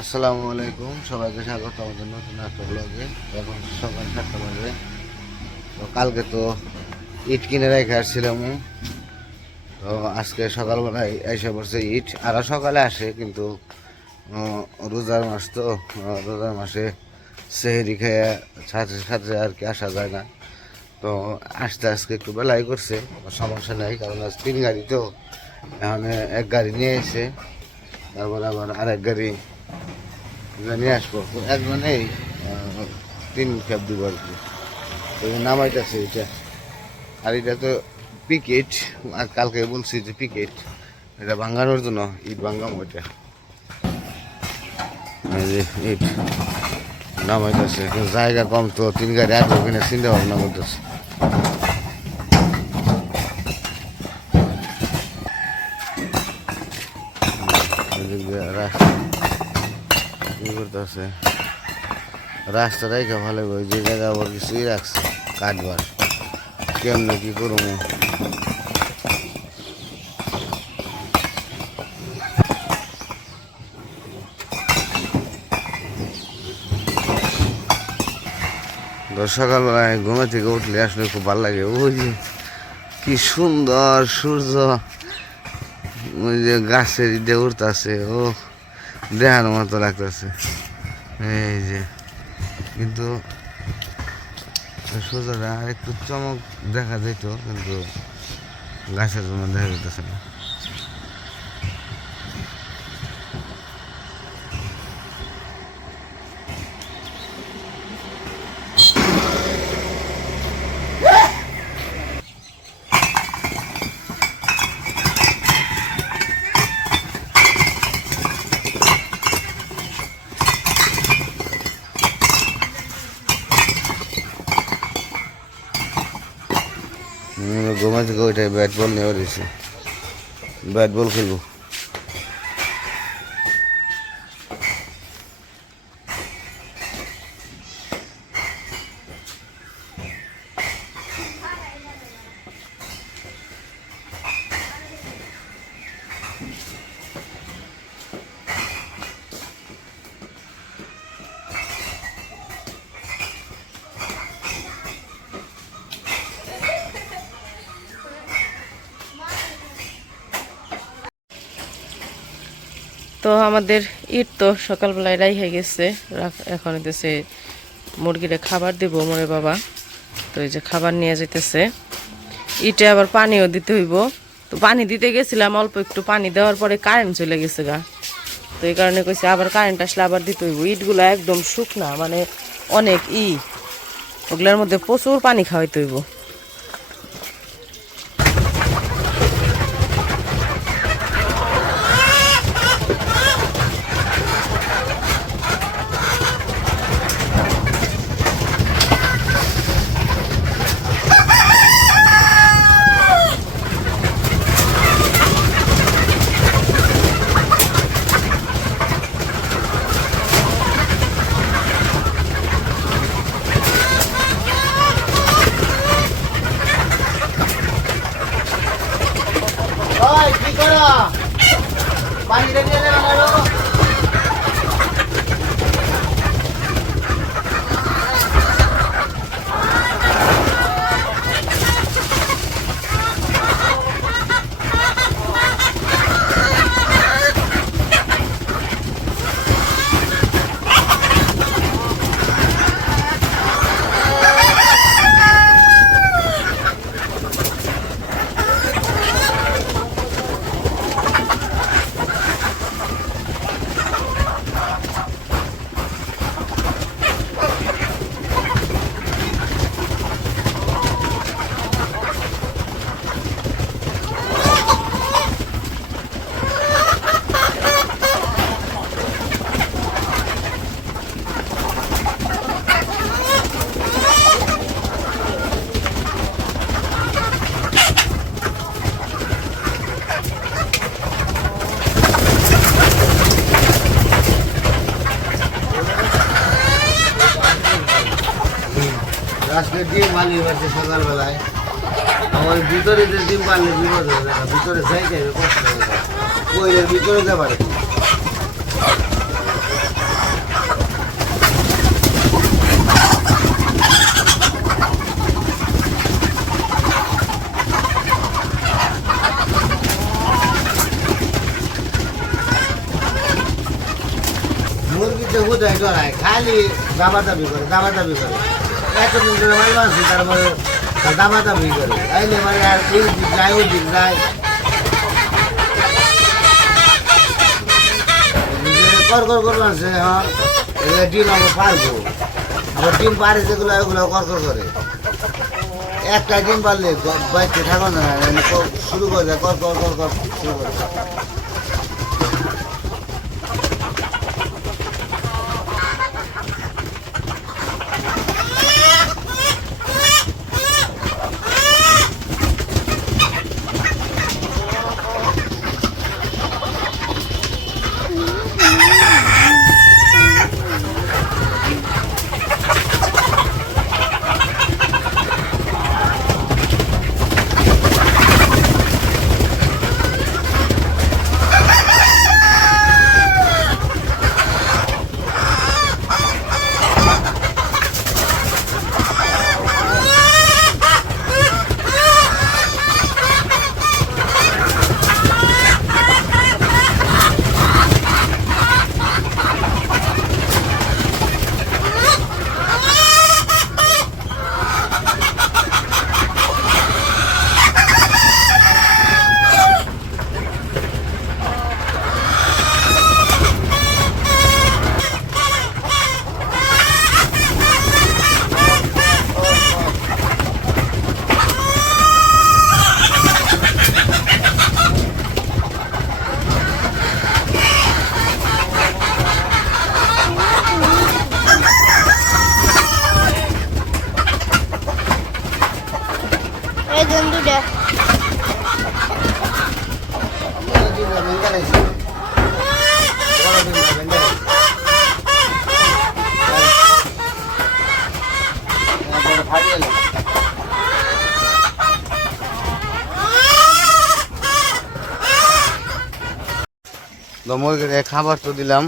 আসসালামু আলাইকুম, সবাইকে স্বাগত আমাদের নতুন একটা ব্লগে। এখন সকাল 7টা বাজে। তো কালকে তো ইট কিনে রেখে আসছিলাম, তো আজকে সকালবেলায় এসে পড়ছে ইট। আরও সকালে আসে, কিন্তু রোজার মাস তো, রোজার মাসে সেহরি খেয়ে সাথে সাথে আর কি আসা যায় না। তো আসতে আজকে একটু বেলাই করছে, সমস্যা নাই, কারণ আজ 3 গাড়ি তো। এখন এক গাড়ি নিয়ে এসে তারপরে আবার আরেক গাড়ি নিয়ে আসবো। তো একজনেই 3 ক্যাব দিব আর কি। তো নামাইতেছে এটা, আর এটা তো পিকেট। আর কালকে বলছি যে পিকেট এটা ভাঙানোর জন্য, ইট ভাঙাম ওইটা। এই যে ইট নামাইতেছে, জায়গা কম তো 3 গাড়ি আসবো কিনা চিন্তা ভাবনা করতেছে। করতেছে রাস্তা রেখে ভালো, ওই যে জায়গা আবার কিছুই রাখছে কাটবার, কেমনে কি করবো। সকালবেলায় ঘুমে থেকে উঠলে আসলে খুব ভালো লাগে। ওই যে কি সুন্দর সূর্য, ওই যে গাছের ইটে উঠতেছে, ও দেখার মতো লাগতেছে। এই যে কিন্তু সূর্যটা আর একটু চমক দেখা যেত, কিন্তু গাছের জন্য দেখা যেতেছে না। ঘুমা থেকে ওইটাই ব্যাট বল নিয়ে দিয়েছে, ব্যাট বল খেলবো। তো আমাদের ইট তো সকালবেলায় রাইখে গেছে, এখন হইতেছে মুরগিরে খাবার দিব মোরে বাবা। তো এই যে খাবার নিয়ে যেতেছে, ইটে আবার পানিও দিতে হইব। তো পানি দিতে গেছিলাম, অল্প একটু পানি দেওয়ার পরে কারেন্ট চলে গেছে গা। তো এই কারণে কইছে আবার কারেন্ট আসলে আবার দিতে হইব। ইটগুলো একদম শুকনা, মানে অনেক ওগুলোর মধ্যে প্রচুর পানি খাওয়াইতে হইব। কি করো পানি দিয়ে দেবে। আজকে ডিম পালি হচ্ছে সকালবেলায়। আমার ভিতরে যে ডিম পারলে বিপদ হয়ে যায়, ভিতরে যাইতে হবে, কষ্ট হয়ে যায়, কোয়েলের ভিতরে যাবার। বাড়িতে হুদায় ডরায় খালি দাবি করে এতদিন ধরে মাল মানছি তারপরে দাবি করে আইলে মানে আর এই দিক যায় ওই দিক যায় কর মানছে হ্যাঁ ডিম আবার পারবো আবার ডিম পারে যেগুলো ওগুলো কর করে একটা ডিম পারলে বাড়িতে থাকো না শুরু করে দেয় কর শুরু করে মুরগির খাবার তো দিলাম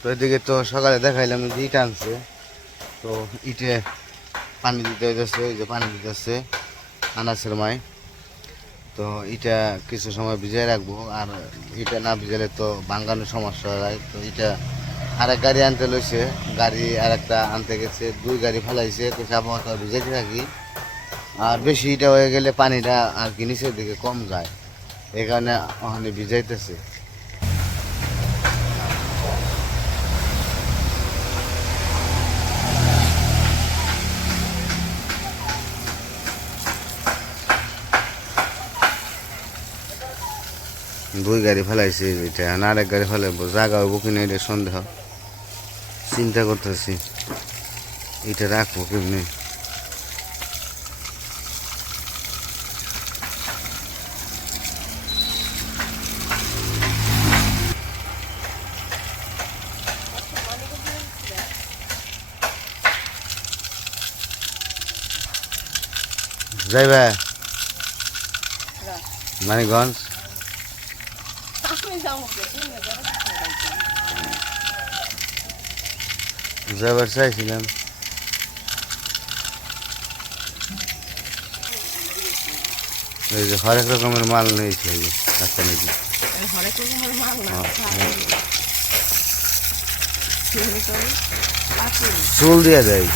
তো এদিকে তো সকালে দেখাইলাম যে ইট আনছে তো ইটে পানি দিতে হইতেছে ওই যে পানি দিতেছে আনাসের মাই তো এটা কিছু সময় ভিজিয়ে রাখবো আর এটা না ভিজালে তো ভাঙানোর সমস্যা হয় তো এটা আরেক গাড়ি আনতে লইছে গাড়ি আর একটা আনতে গেছে 2 গাড়ি ফেলাইছে তো আবহাওয়া ভিজাইতে থাকি আর বেশি এটা হয়ে গেলে পানিটা আর কি নিচের দিকে কম যায় এই কারণে ওখানে ভিজাইতেছে 2 গাড়ি ফেলাইছে এটা আর এক গাড়ি ফেলাইবো জায়গা হইব কিনা এটা সন্দেহ চিন্তা করতেছি এটা রাখবো কেমনি যাইবা মানিকগঞ্জ যাবার চাইছিলাম এই যে হরেক রকমের মাল নিয়েছে রাস্তা নিয়ে চুল দিয়া দেয়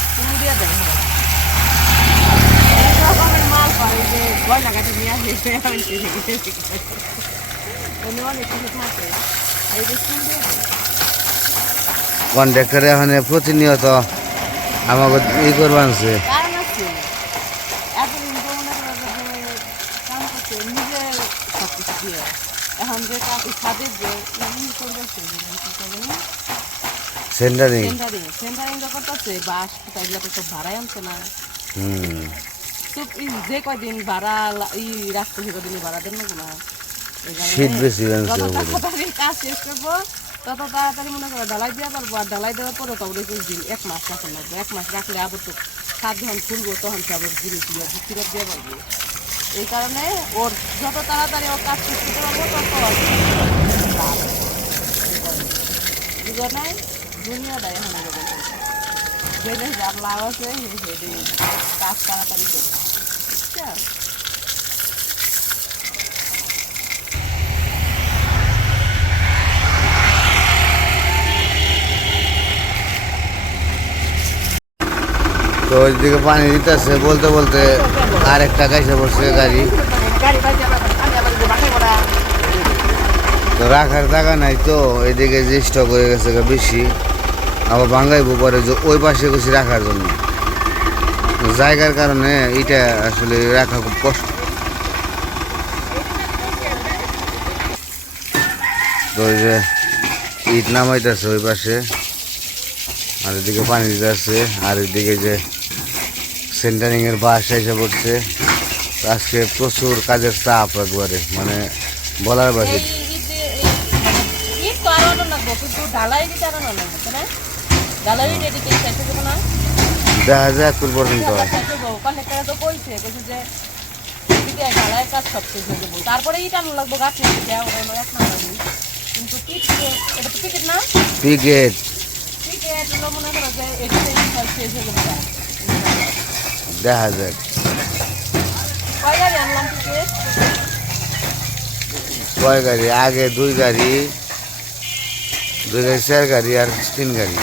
কন্ট্রাক্টরে এখন প্রতিনিয়ত আমাকে ই করবা আনছে সেন্টারিং করতেছে বাস তো ভাড়াই আনছে না যে কয়দিন ভাড়া রাখতে কদিন ভাড়া দেন না শীত বেশি কাজ শেষ করবো তত তাড়াতাড়ি মনে করো ঢালাই দেওয়া পারবো আর ঢালাই দেওয়ার পরে তো ওটা 1 মাস রাখুন লাগবে 1 মাস রাখলে আবার তো সাত যখন খুলবো তখন তো আবার জিনিসগুলো বিক্রি দিয়ে পারবো এই কারণে ওর যত তাড়াতাড়ি ওর কাজ শেষ করতে পারবো তত নাই দুনিয়া দেয় এখন যেটা যার লাভ আছে কাজ তাড়াতাড়ি করবে বুঝছো তো ওইদিকে পানি দিতেছে বলতে বলতে আরেকটা কাইসে পড়ছে গাড়ি। তো রাখার জায়গা নাই, তো এদিকে যে স্টক হয়ে গেছে বেশি, আবার ভাঙ্গাইবো পরে যে ওই পাশে গেছি রাখার জন্য। জায়গার কারণে এটা আসলে রাখা খুব কষ্ট। তো ওই যে ইট নামাইতেছে ওই পাশে, আর এদিকে পানি দিতেছে, আর এদিকে যে সেন্টারিং এর বাস এসে পড়ছে। আজকে প্রচুর কাজের চাপ একবারে, মানে বলার বাকি। দেখা যায় একটু পর্যন্ত হয়। তারপরে ইটানো লাগবো গাছ কিন্তু পিকেট মনে করো যে শেষ হয়ে যাবে। দেখা যাক। কয় গাড়ি আনলাম টিকিট? কয় গাড়ি? আগে দুই গাড়ি, 4 গাড়ি আর 3 গাড়ি।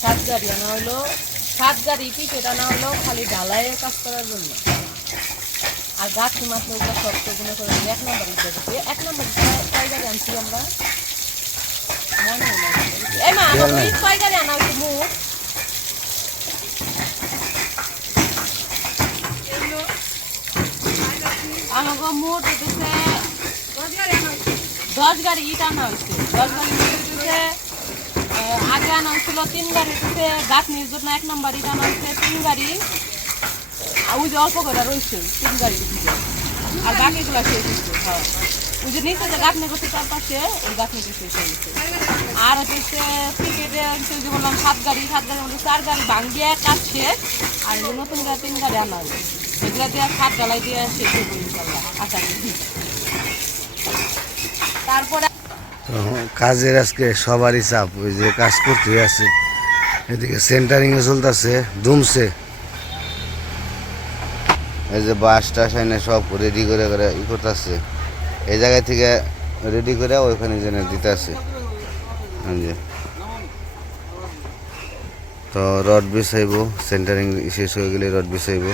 সাত গাড়ি আনা হলো, 7 গাড়ি টিকিট আনা হলো খালি ঢালাইয়ের কাজ করার জন্য। আর গাছ মাত্র ওগুলো শক্ত গুলো করে 1 নম্বর দিতে দিচ্ছি। 1 নম্বর কয় গাড়ি আনছি আমরা? মনে হয় এই মা আমাকে কয় গাড়ি আনা হয়েছে মোট? আমাকে মোট হচ্ছে 10 গাড়ি ইট আনা হয়েছে। 10 গাড়ি হচ্ছে আগে আনা হয়েছিল 3 গাড়ি হচ্ছে গাছ নিউজ না 1 নম্বর ইট আনা হয়েছে 3 গাড়ি। ওই যে অল্প করে রয়েছে 3 গাড়ি আর বাকিগুলো শেষ হয়েছে। হ্যাঁ ওই যে নিচে যে গাছ নিয়ে করছে তার পাশে ওই গাছ নিয়ে শেষ হয়ে গেছে। আর হচ্ছে টিকিটে যে বললাম 7 গাড়ির মধ্যে 4 গাড়ি ভাঙ্গিয়ে কাজ শেষ, আর নতুন গাড়ি 3 গাড়ি আনা হবে। এগুলো দিয়ে 7 ঢালাই দিয়ে শেষ হয়ে ইনশাল্লাহ আশা করি। তারপরে কাজের আজকে সবারই চাপ, ওই যে কাজ করতে আছে, এদিকে সেন্টারিং এ চলতেছে ধুমছে। এই যে বাস টাস এনে সব রেডি করে করে ই করতেছে, এই জায়গা থেকে রেডি করে ওইখানে জেনে দিতেছে। তো রড বিছাইব, সেন্টারিং শেষ হয়ে গেলে রড বিছাইব।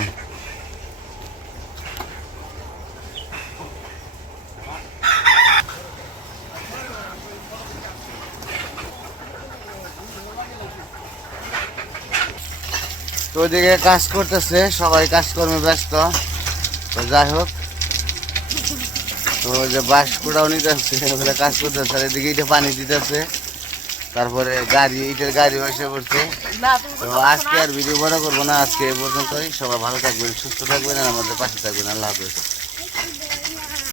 তো ওইদিকে কাজ করতেছে সবাই, কাজকর্মে ব্যস্ত। তো যাই হোক, তো ওই যে বাস কুড়াও নিতেছে ওগুলো কাজ করতেছে, আর এদিকে ইটে পানি দিতেছে। তারপরে গাড়ি, ইটের গাড়ি এসে পড়ছে। তো আজকে আর ভিডিও বড় করবো না, আজকে এ পর্যন্তই। সবাই ভালো থাকবেন, সুস্থ থাকবেন, আর আমাদের পাশে থাকবেন। আল্লাহ হাফেজ।